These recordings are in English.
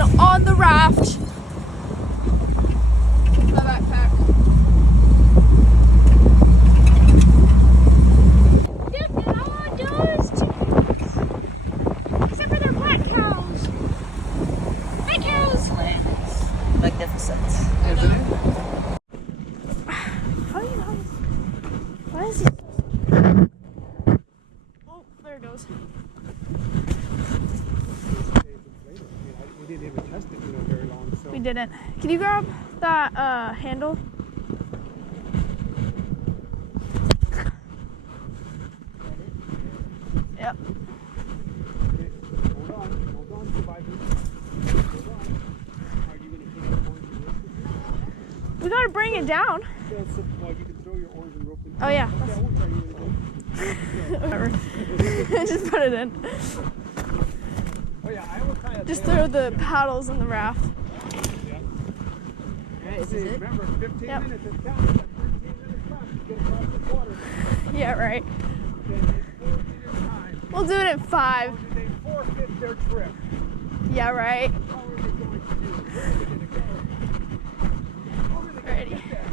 going on the raft. My backpack. Look at all those chickens. Except for their black cows. Black cows. Magnificent. Isn't it? How do you know? Why is it? Oh, there it goes. We didn't even test it, very long. So. We didn't. Can you grab that handle? Yep. Okay, hold on, survivors. Hold on. Are you going to take the oars and rope with you? We gotta bring it down. Yeah, so, well, you can throw your oars and rope in. Oh yeah. Okay, I won't try you anything. Whatever. Just put it in. Oh yeah, I will try it. Just throw the paddles in the raft. Yeah. Alright, is this it? Remember, 15 Yep. minutes is counting, but 13 minutes left to get across the water. Yeah, right. Then they forfeit your time. We'll do it in 5. Or do they forfeit their trip? Yeah, right. How are they going to do it? Where are they going to go? How are they going to Ready. get there?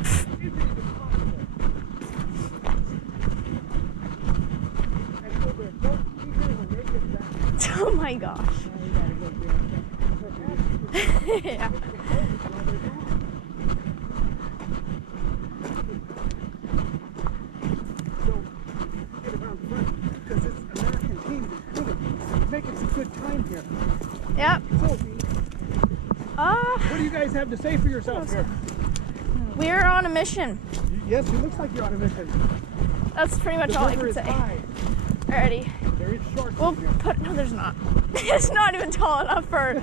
Is it even possible? And so they're both eager to make it back. Oh my gosh. Now we gotta go there. Yeah. So get around front because it's American team that's really making some good time here. Yep. Sophie, what do you guys have to say for yourself here? We're on a mission. Yes, it looks like you're on a mission. That's pretty much The all I river can is say. high. Alrighty. There is sharks We'll in here. put. No, there's not. It's not even tall enough for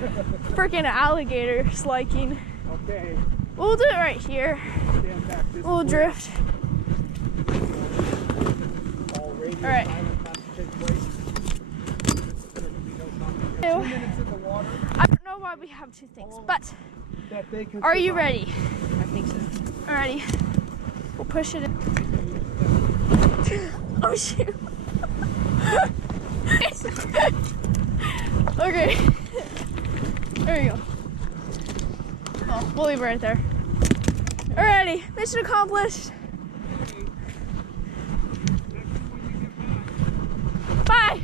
freaking alligators liking. Okay, We'll do it right here. stand back. This We'll is where drift. all radio All right. silence has to take place. There can be no comment. 2 minutes in the water I don't know why we have 2 things, but that they can are you survive. ready? I think so. Alrighty. We'll push it in. Oh shoot. Okay. There we go. Oh, we'll leave it right there. Alrighty, mission accomplished. Bye.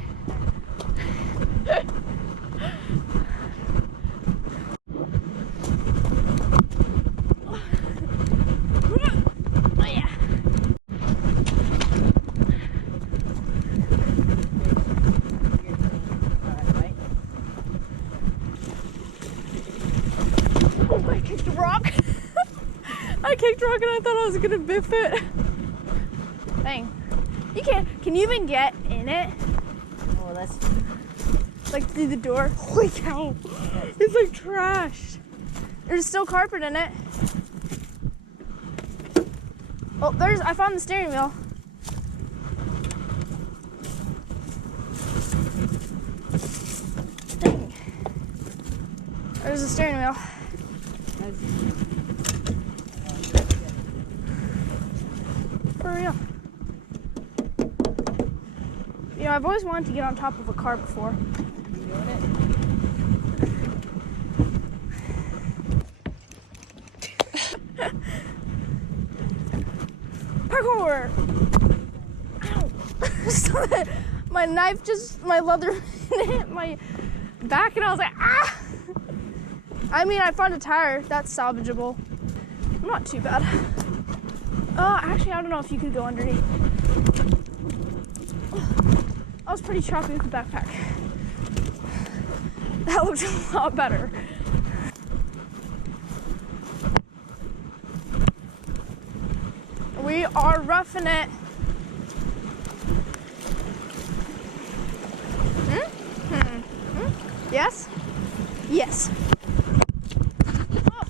Oh yeah. Alright, Oh, I kicked a rock. I kicked a rock and I thought I was gonna biff it. Dang. You can't. Can you even get in it? oh, that's Like through the door? Holy cow. It's like trash. There's still carpet in it. Oh, I found the steering wheel. Dang. There's the steering wheel. For real. You know, I've always wanted to get on top of a car before. Parkour! Ow! So my knife my leather hit my back and I was like, ah! I mean, I found a tire. That's salvageable. Not too bad. Actually, I don't know if you could go underneath. I was pretty choppy with the backpack. That looks a lot better. We are roughing it. Yes? Yes. Oh,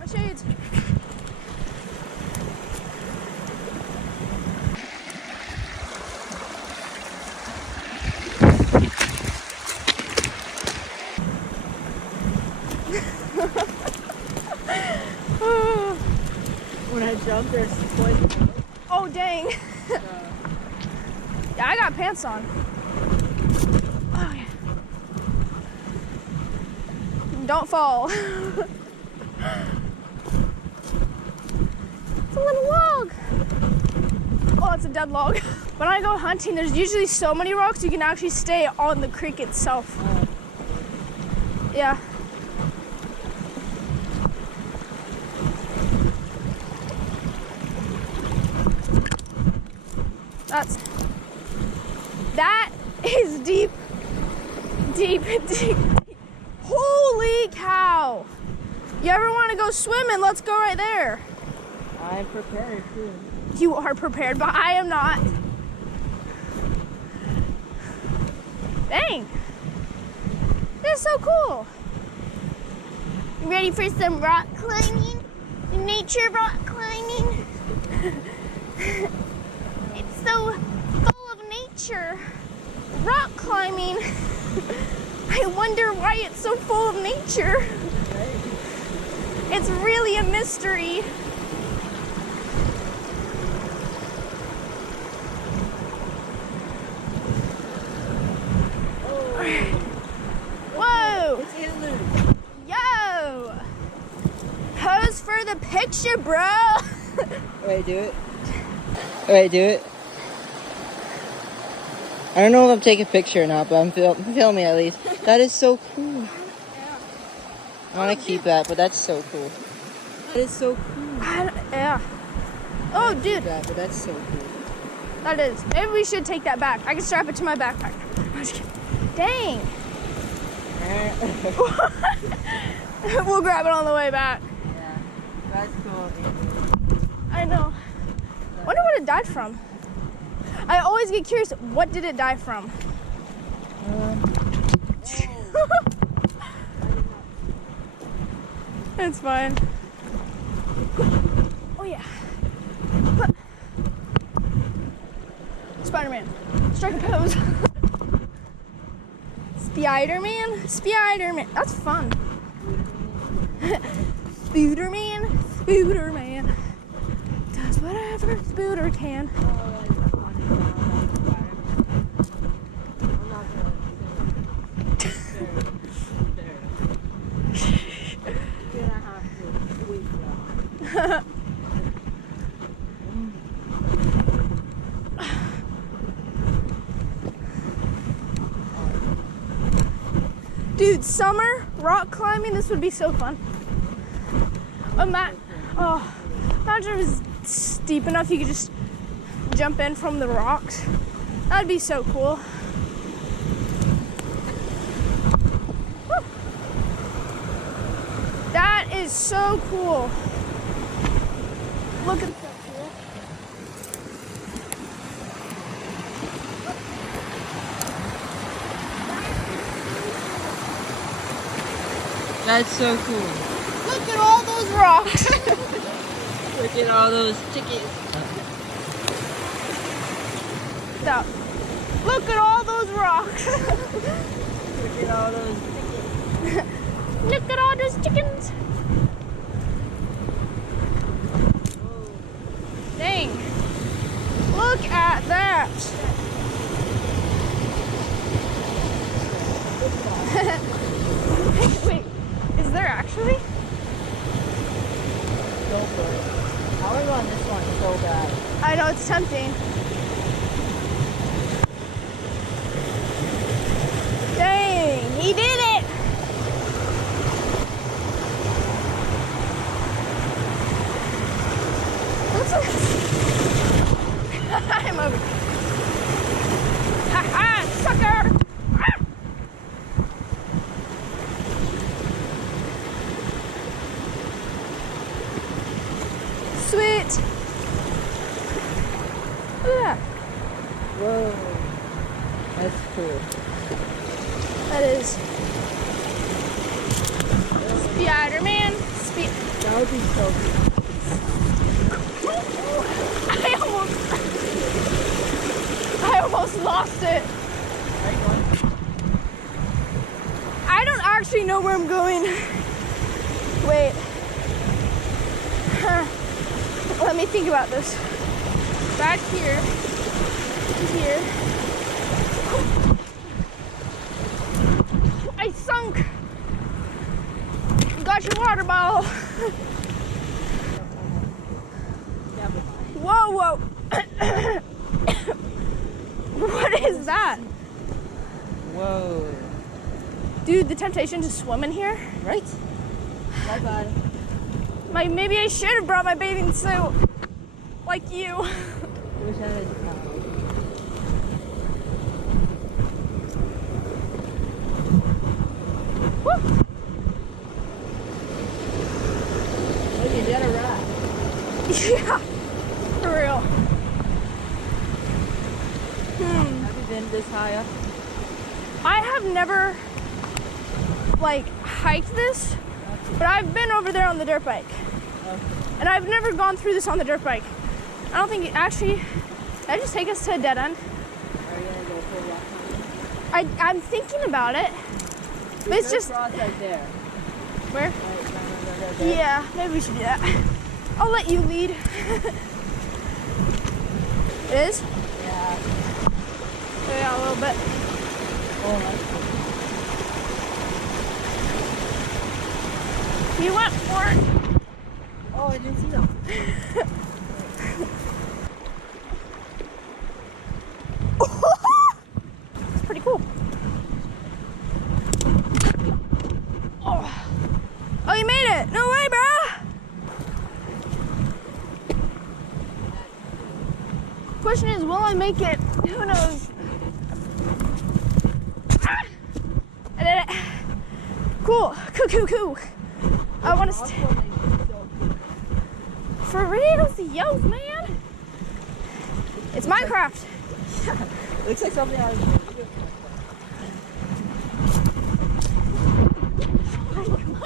my shades. when I jump, there's poison. Oh, dang. Yeah, I got pants on. Oh, yeah. don't fall. It's a little log. Oh, it's a dead log. When I go hunting, there's usually so many rocks you can actually stay on the creek itself. Yeah. That is deep, deep, deep. Holy cow. You ever want to go swimming? Let's go right there. I'm prepared too. You are prepared, but I am not. Dang. This is so cool. You ready for some rock climbing? Nature rock climbing? It's so full of nature. Rock climbing. I wonder why it's so full of nature. It's really a mystery. Whoa! Yo! Pose for the picture, bro! Wait, do it. Wait, do it. I don't know if I'm taking a picture or not, but I'm filming at least. That is so cool. I want to keep that, but that's so cool. That is so cool. Yeah. Oh, dude. That, but that's so cool. That is. Maybe we should take that back. I can strap it to my backpack. I'm just kidding. Dang. We'll grab it on the way back. Yeah, that's cool. I know. Wonder what it died from. I always get curious, what did it die from? It's fine. Oh yeah. Spider-Man. Strike a pose. Spider-Man? Spider-Man. That's fun. Spooderman? Spooderman. Does whatever Spooder can. Dude, summer rock climbing, this would be so fun. Imagine if it was steep enough you could just jump in from the rocks. That'd be so cool. Woo. That is so cool. Look at that. That's so cool. Look at all those rocks. Look at all those chickens. Stop. Look at all those rocks. Look at all those chickens. Look at all those chickens. Dang. Look at that. Wait, is there actually? Go for it. I want to go on this one so bad. I know, it's tempting. Dang, he did it! I'm over. Ha ha, sucker! Ah! Sweet. Look at that. Whoa. That's cool. That is Spider-Man. That would be so cool. I almost lost it. Where are you going? I don't actually know where I'm going. Wait. Huh. Let me think about this. Back here. Here. I sunk. got your water bottle. Whoa, whoa. What is that? Whoa. Dude, the temptation to swim in here. Right? Bye bye. Maybe I should have brought my bathing suit. Like you. Wish I had a towel. Woo. Look, you did a rat. Yeah, for real. Have you been this high up? I have never like hiked this, but I've been over there on the dirt bike. And I've never gone through this on the dirt bike. I don't think actually, did I just take us to a dead end? Are you gonna go full rock climbing? I'm thinking about it. But it's just, cross right there. where? Right there. Yeah, maybe we should do that. I'll let you lead. It is? Yeah. Yeah, a little bit. Oh, that's cool. You went for it. Oh, I didn't see them. It's pretty cool. Oh, you made it! No way, bro! Question is, will I make it? Who knows? Ah! I did it. Cool. Cool. I want to. For reals, yo, man. It's Minecraft. Looks like something out of the video.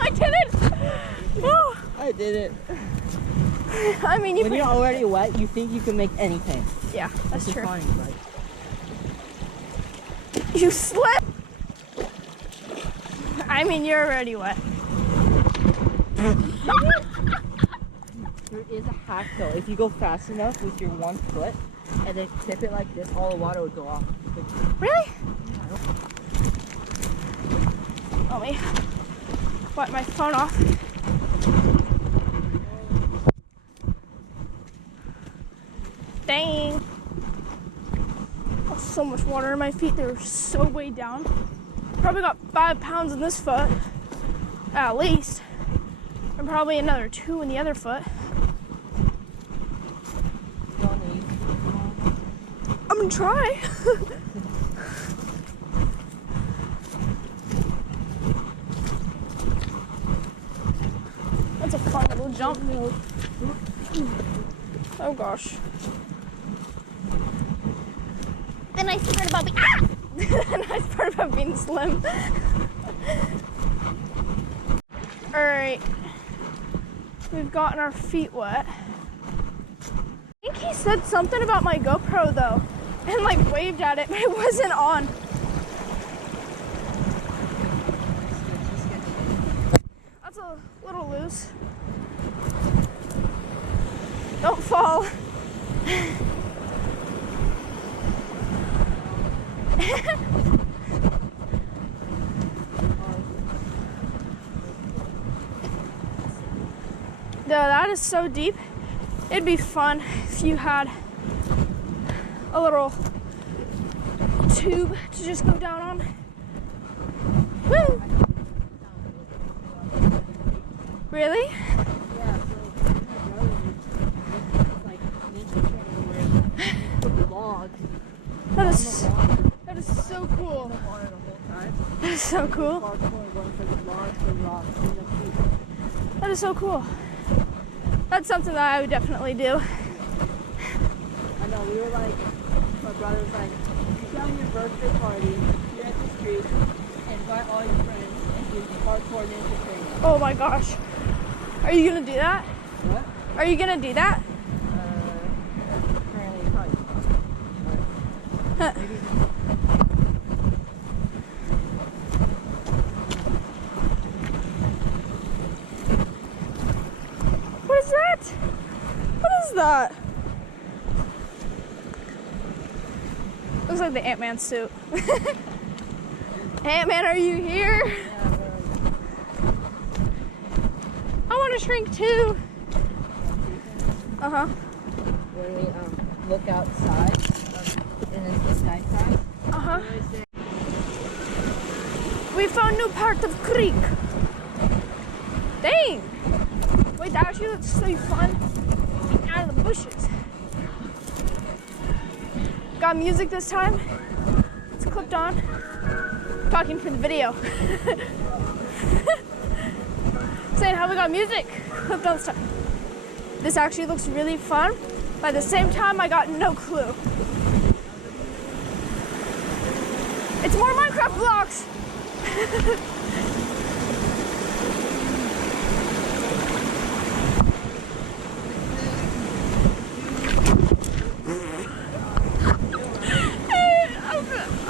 I did it. Oh, I did it. I mean, When you're already wet, you think you can make anything. yeah, that's It's true. funny, right? You slipped. I mean, you're already wet. There is a hack though. If you go fast enough with your one foot and then tip it like this, all the water would go off. Really? Let me wipe my phone off. Dang. Oh, so much water in my feet. They're so way down. Probably got 5 pounds in this foot, at least. And probably another 2 in the other foot. I'm gonna try. That's a fun little jump. Oh gosh. The nice part about being the nice part about being slim. Alright. We've gotten our feet wet. I think he said something about my GoPro though. And like waved at it, but it wasn't on. That's a little loose. Don't fall. No, that is so deep. It'd be fun if you had a little tube to just go down on. Woo! Really? Yeah, so That is so cool. That is so cool. That is so cool. That's something that I would definitely do. I know, we were like, my brother was like, you come your birthday party here at the street, invite all your friends, and do hardcore ninja training. Oh my gosh. Are you gonna do that? What? Are you gonna do that? Apparently probably. Huh. What is that? What is that? Looks like the Ant-Man suit. Ant-Man, are you here? to shrink too. Uh-huh. When we look outside and it's nighttime. Uh-huh. We found new part of creek. Dang. Wait, that actually looks so fun. Out of the bushes. Got music this time. It's clipped on. Talking for the video. Saying how we got music clipped on this time. This actually looks really fun, but at the same time, I got no clue. It's more Minecraft vlogs.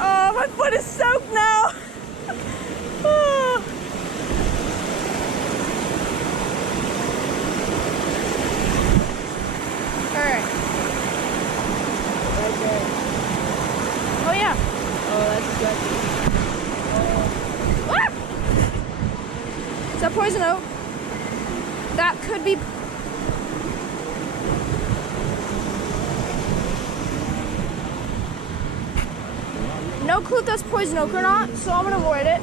Oh, my foot is soaked now. Oh. All right. Right there. Oh yeah. Oh, that's sketchy. Ah! Is that poison oak? That could be. No clue if that's poison oak or not, so I'm gonna avoid it.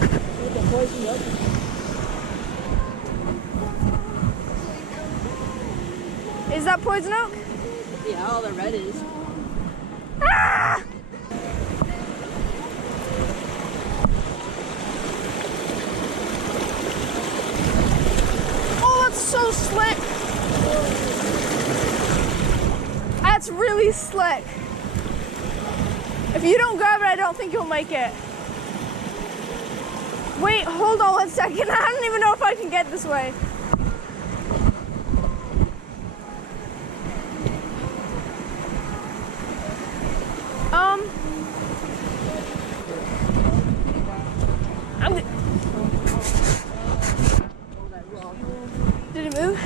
The poison oak. Is that poison oak? Yeah, all the red is. Ah! Oh, that's so slick. That's really slick. If you don't grab it, I don't think you'll make it. Wait, hold on 1 second. I don't even know if I can get this way. Did it move?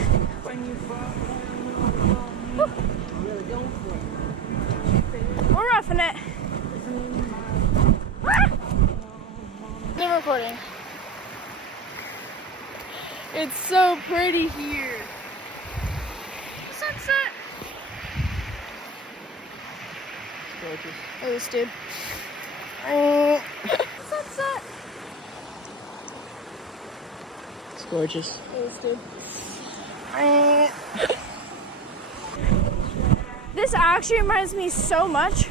We're roughing it. Ah! They're recording. It's so pretty here. Sunset. Gorgeous. Oh, this dude. Sunset. It's gorgeous. Oh, this dude. This actually reminds me so much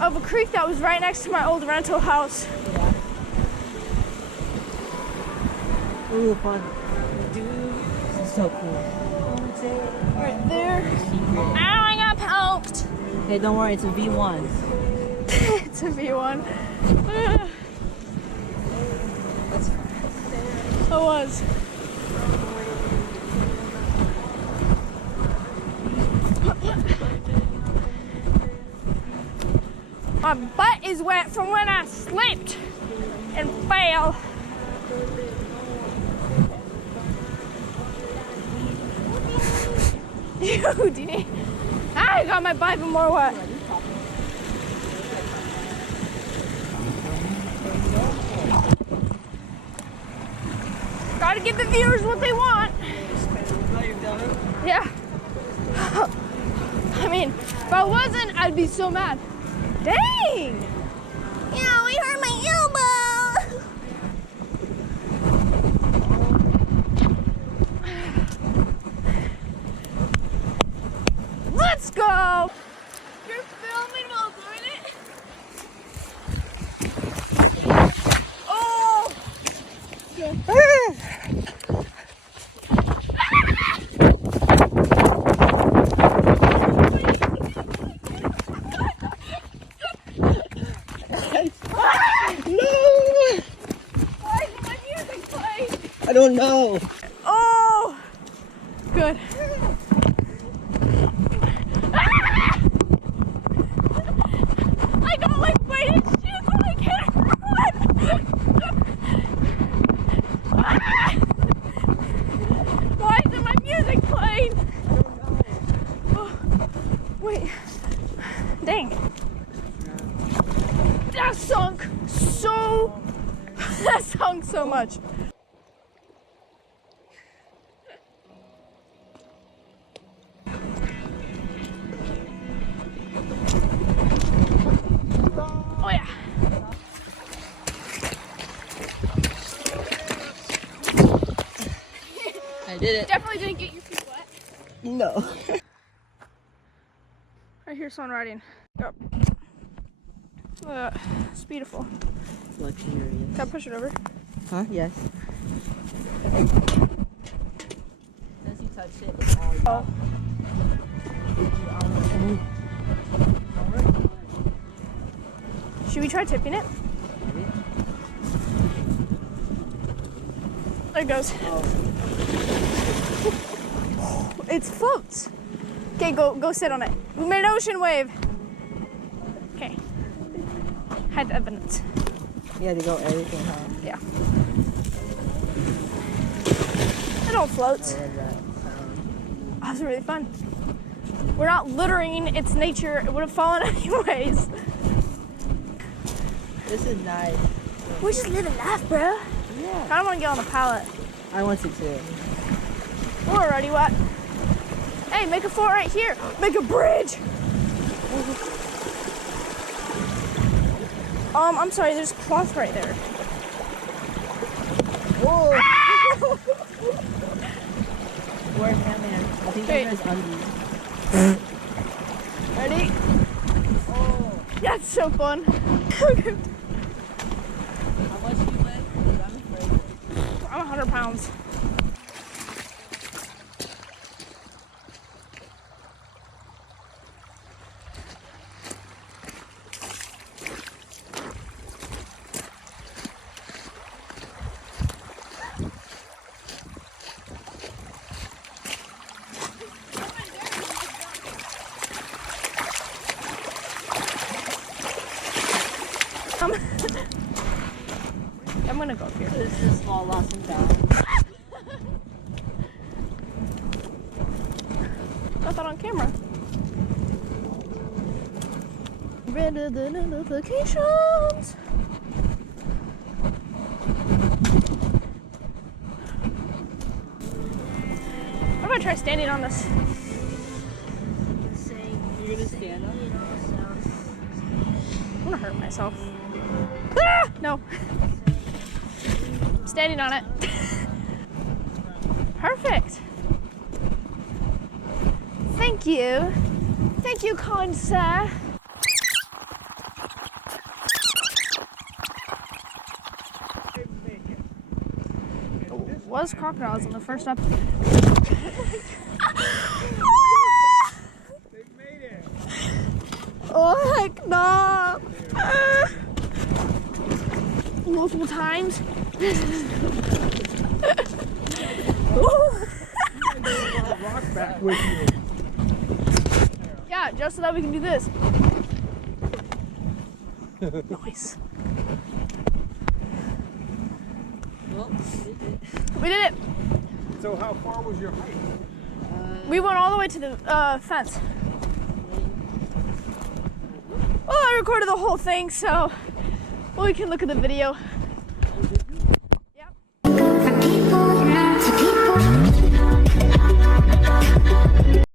of a creek that was right next to my old rental house. Yeah. Ooh, fun. This is so cool. Right there. Ow, I got poked. Hey, don't worry, it's a V1. It's a V1. It was. My butt is wet from when I slipped and fell. Dude, I got my butt even more wet. Gotta give the viewers what they want. Yeah. I mean, if I wasn't, I'd be so mad. Dang! Yeah, we hurt my elbow. Let's go! You're filming while doing it? Oh! Why is my music playing? I don't know. Oh! Good. I got like weighted shoes on my camera. Why isn't my music playing? Oh, wait. Dang. That sunk so. That sunk so much. Did it? Definitely didn't get your feet wet. No. I hear someone riding. Yep. It's beautiful. Luxurious. Can I push it over? Huh? Yes. Since you touched it, it's all Oh. Should we try tipping it? There it goes. It floats. Okay, go sit on it. We made an ocean wave. Okay. Had evidence. You had to go everything, huh? Yeah. It all floats. I love that sound. That was really fun. We're not littering its nature. It would have fallen anyways. This is nice. We're just living life, bro. Yeah. I don't want to get on the pallet. I want to too. We're already wet. Hey, make a fort right here. Make a bridge. I'm sorry, there's cloth right there. Whoa! Where's Ant-Man? I think Wait. Ant-Man's undies. Ready? Oh! That's so fun. How much do you weigh? I'm afraid. I'm 100 pounds. I'm gonna go up here. This is a small lost and found. Got that on camera. Rid of the notifications. I'm gonna try standing on this. You're gonna stand up? I'm gonna hurt myself. Ah! No. Standing on it. Perfect. Thank you. Thank you, kind sir. Was crocodiles in the first episode? They made it. Oh heck no! Multiple times. Rock back with you. Yeah, just so that we can do this. Nice. Well, We did it. So how far was your hike? We went all the way to the fence. Well, I recorded the whole thing, so we can look at the video.